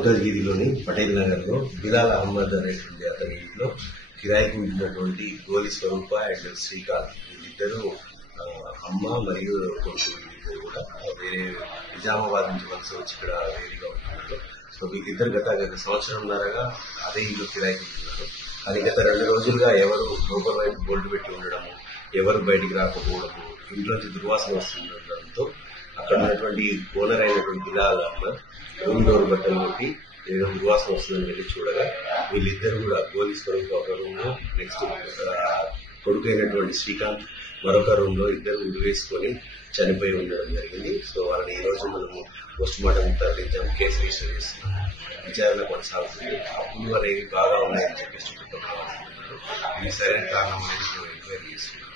మల్కాజ్గిరిలోని పటేల్ నగర్ లో బిలాల్ అహ్మద్ అనేటువంటి అతని ఇంట్లో కిరాయికి ఉంటున్నటువంటి గోలి స్వరూప అండ్ శ్రీకాంత్ వీళ్ళిద్దరూ అమ్మ మరియు కొడుకు వీళ్ళిద్దరు కూడా వేరే నిజామాబాద్ నుంచి వలస వచ్చి ఇక్కడ వేరేగా ఉంటున్నారు. సో వీళ్ళిద్దరు గత సంవత్సరంన్నరగా అదే ఇల్లు కిరాయికి ఉంటున్నారు. అది గత 2 రోజులుగా ఎవరు లోపల వైపు బోల్ట్ పెట్టి ఉండడము, ఎవరు బయటికి రాకపోవడము, ఇంట్లోంచి దుర్వాసన వస్తుండడంతో అక్కడ ఉన్నటువంటి ఓనర్ అయినటువంటి బిలాల్ అహ్మద్ రూమ్ డోర్ బట్టలు కొట్టి ఏదో దుర్వాసన వస్తుందని వెళ్ళి చూడగా వీళ్ళిద్దరు కూడా గోలి స్వరూప ఒక రూమ్, నెక్స్ట్ కొడుకు అయినటువంటి శ్రీకాంత్ మరొక రూమ్ లో ఇద్దరు ఉరి వేసుకొని చనిపోయి ఉండడం జరిగింది. సో వాళ్ళని ఈ రోజు మనము పోస్ట్ మార్టం తరలించాం, కేసు రిజిస్టర్ చేస్తున్నాం, విచారణ కొనసాగుతుంది. అప్పులు అనేవి బాగా ఉన్నాయని చెప్పేసి కుటుంబ ఇది సరైన కారణం అనేది ఎంక్వైరీ చేస్తున్నాం.